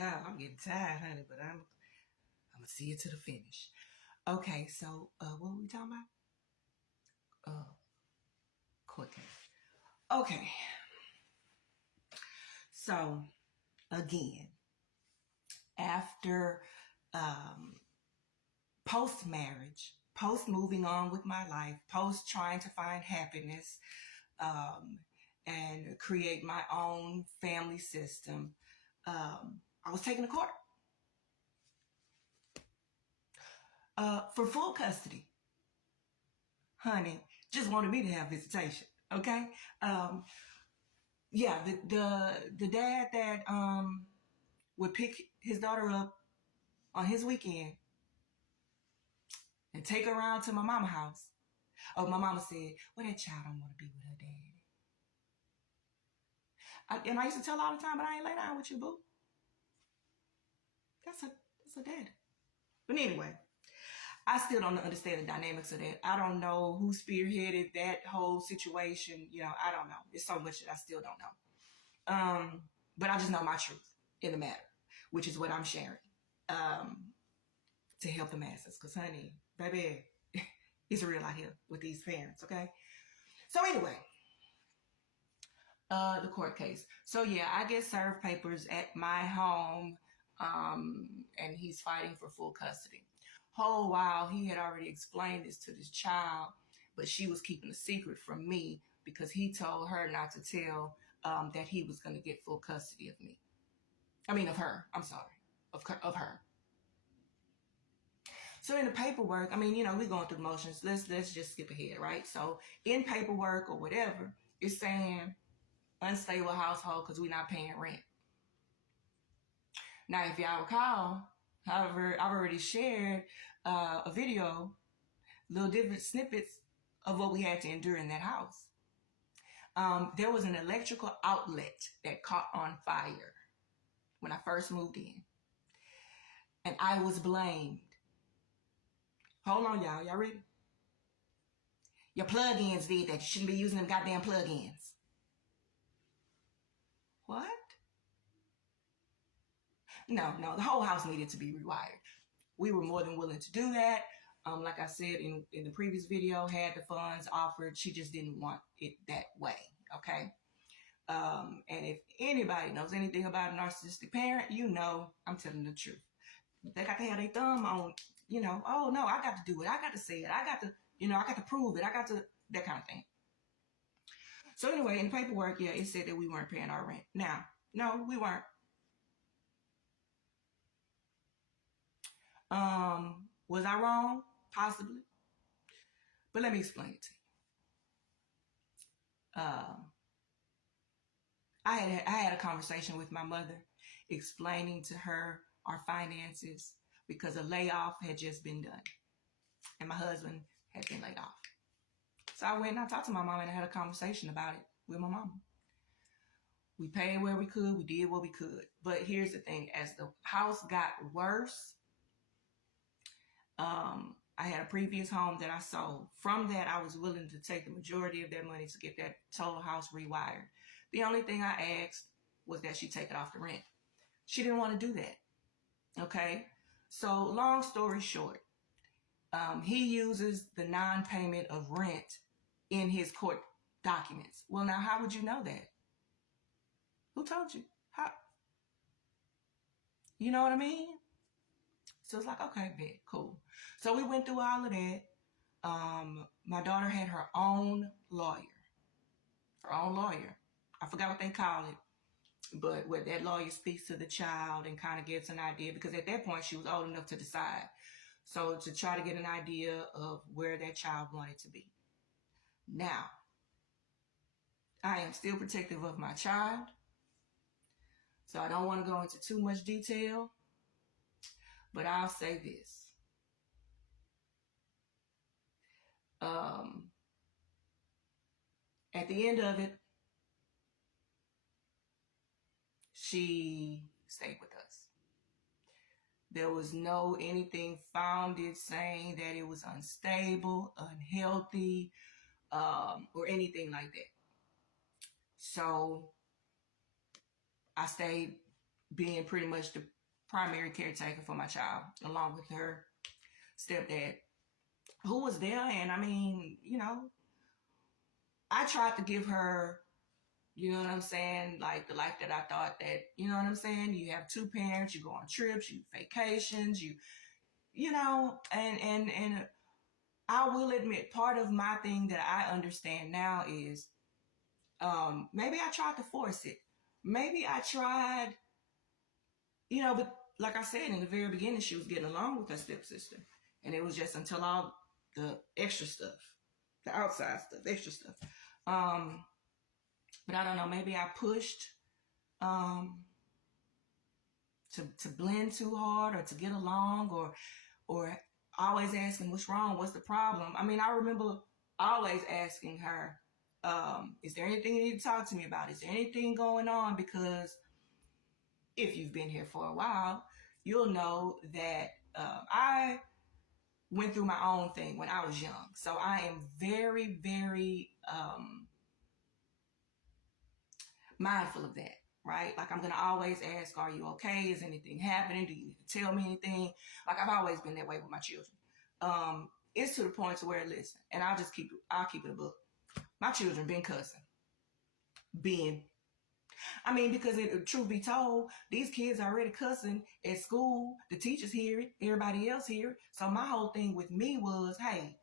I'm getting tired, honey, but I'm gonna see it to the finish. Okay, so what were we talking about? Court case. Okay, so again, after post marriage, post moving on with my life, post trying to find happiness, and create my own family system, I was taken to court for full custody. Honey, just wanted me to have visitation. Okay. Yeah, the dad that would pick his daughter up on his weekend and take her around to my mama's house. Oh, my mama said, well, that child don't want to be with her daddy. And I used to tell her all the time, but I ain't lay down with you, boo. That's a daddy. But anyway, I still don't understand the dynamics of that. I don't know who spearheaded that whole situation. You know, I don't know. There's so much that I still don't know. But I just know my truth in the matter, which is what I'm sharing to help the masses. Because, honey, baby, it's real out here with these parents, okay? So anyway, the court case. So yeah, I get served papers at my home, and he's fighting for full custody. Whole while he had already explained this to this child, but she was keeping a secret from me because he told her not to tell that he was going to get full custody of me. I mean, of her. I'm sorry, of her. So in the paperwork, I mean, you know, we're going through the motions. Let's just skip ahead, right? So in paperwork or whatever, it's saying unstable household because we're not paying rent. Now, if y'all recall, however, I've already shared a video, little different snippets of what we had to endure in that house. There was an electrical outlet that caught on fire when I first moved in. And I was blamed. Hold on, y'all. Y'all ready? Your plug-ins did that. You shouldn't be using them goddamn plug-ins. What? No, the whole house needed to be rewired. We were more than willing to do that. Like I said in the previous video, had the funds offered. She just didn't want it that way, okay? And if anybody knows anything about a narcissistic parent, you know I'm telling the truth. They got to have their thumb on, you know, oh no, I got to do it. I got to say it. I got to, you know, I got to prove it. I got to, that kind of thing. So anyway, in the paperwork, yeah, it said that we weren't paying our rent. Now, no, we weren't. Was I wrong? Possibly. But let me explain it to you. I had a conversation with my mother explaining to her our finances because a layoff had just been done and my husband had been laid off. So I went and I talked to my mom and I had a conversation about it with my mama. We paid where we could. We did what we could. But here's the thing. As the house got worse, I had a previous home that I sold. From that, I was willing to take the majority of that money to get that total house rewired. The only thing I asked was that she take it off the rent. She didn't want to do that. Okay? So long story short, he uses the non-payment of rent in his court documents. Well, now, how would you know that? Who told you? How? You know what I mean? So it's like, okay, bet, cool. So we went through all of that. My daughter had her own lawyer. I forgot what they call it. But where that lawyer speaks to the child and kind of gets an idea, because at that point she was old enough to decide. So to try to get an idea of where that child wanted to be. Now, I am still protective of my child. So I don't want to go into too much detail. But I'll say this. At the end of it, she stayed with us. There was no anything founded saying that it was unstable, unhealthy, or anything like that. So I stayed being pretty much the primary caretaker for my child, along with her stepdad, who was there. And I mean, I tried to give her, you know what I'm saying, like the life that I thought that, you know what I'm saying, you have two parents, you go on trips, you vacations, and I will admit, part of my thing that I understand now is maybe I tried to force it. Maybe I tried, but like I said, in the very beginning, she was getting along with her stepsister. And it was just until all the extra stuff, the outside stuff, extra stuff. But I don't know, maybe I pushed to blend too hard or to get along, or always asking what's wrong, what's the problem. I mean, I remember always asking her, is there anything you need to talk to me about? Is there anything going on? Because if you've been here for a while, you'll know that I went through my own thing when I was young. So I am very, very mindful of that, right? Like, I'm going to always ask, are you okay? Is anything happening? Do you need to tell me anything? Like, I've always been that way with my children. It's to the point to where, listen, and I'll keep it a book. My children been cussing. Because truth be told, these kids are already cussing at school. The teachers hear it. Everybody else hear it. So my whole thing with me was, hey,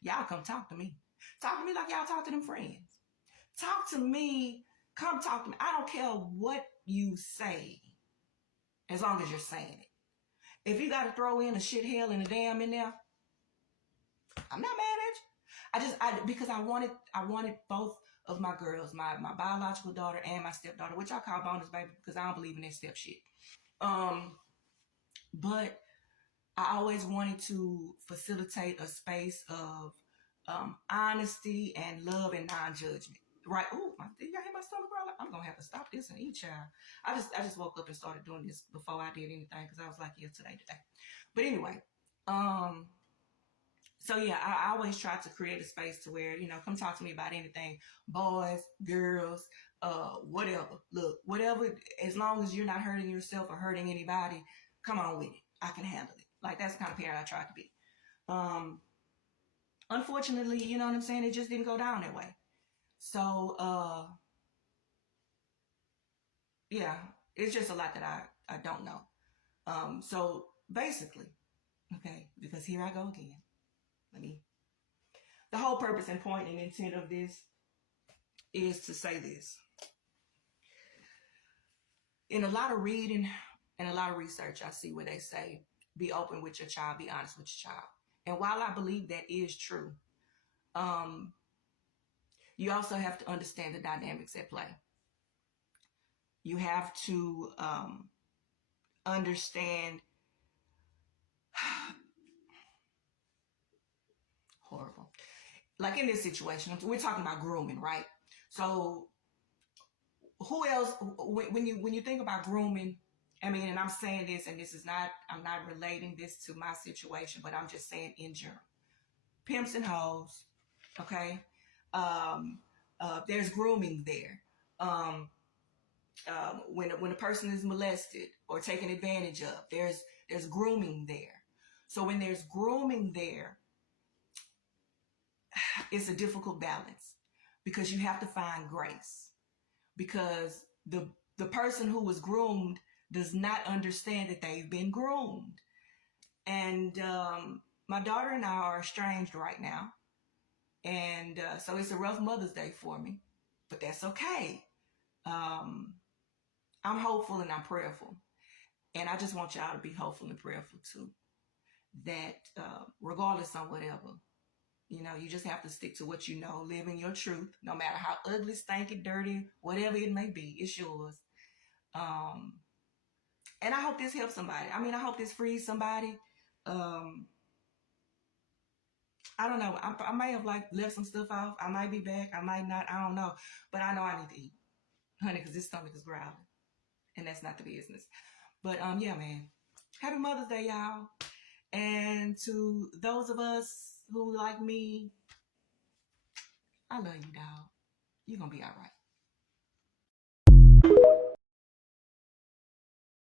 y'all come talk to me. Talk to me like y'all talk to them friends. Talk to me. Come talk to me. I don't care what you say, as long as you're saying it. If you got to throw in a shit, hell, and a damn in there, I'm not mad at you. Because I wanted both of my girls, my biological daughter and my stepdaughter, which I call bonus baby because I don't believe in that step shit. But I always wanted to facilitate a space of honesty and love and non-judgment. Right? Oh, did y'all hear my stomach growling? I'm gonna have to stop this and eat, child. I just woke up and started doing this before I did anything because I was like, yeah, today. But anyway, so yeah, I always try to create a space to where, come talk to me about anything, boys, girls, whatever. Look, whatever, as long as you're not hurting yourself or hurting anybody, come on with it. I can handle it. Like, that's the kind of parent I tried to be. Unfortunately, you know what I'm saying? It just didn't go down that way. So, yeah, it's just a lot that I don't know. So basically, okay, because here I go again. The whole purpose and point and intent of this is to say this. In a lot of reading and a lot of research, I see where they say, be open with your child, be honest with your child. And while I believe that is true, you also have to understand the dynamics at play. You have to understand horrible. Like in this situation, we're talking about grooming, right? So who else, when you think about grooming, I mean, and I'm saying this, and I'm not relating this to my situation, but I'm just saying in general. Pimps and hoes, okay? There's grooming there. When a person is molested or taken advantage of, there's grooming there. So when there's grooming there, it's a difficult balance because you have to find grace, because the person who was groomed does not understand that they've been groomed. And my daughter and I are estranged right now. And so it's a rough Mother's Day for me, but that's okay. I'm hopeful and I'm prayerful. And I just want y'all to be hopeful and prayerful too. That regardless of whatever, you just have to stick to what you know, live in your truth, no matter how ugly, stanky, dirty, whatever it may be, it's yours. And I hope this helps somebody. I mean, I hope this frees somebody. I don't know. I may have left some stuff off. I might be back. I might not. I don't know. But I know I need to eat, honey, because this stomach is growling. And that's not the business. But yeah, man. Happy Mother's Day, y'all. And to those of us who like me, I love you, dog. You're going to be all right.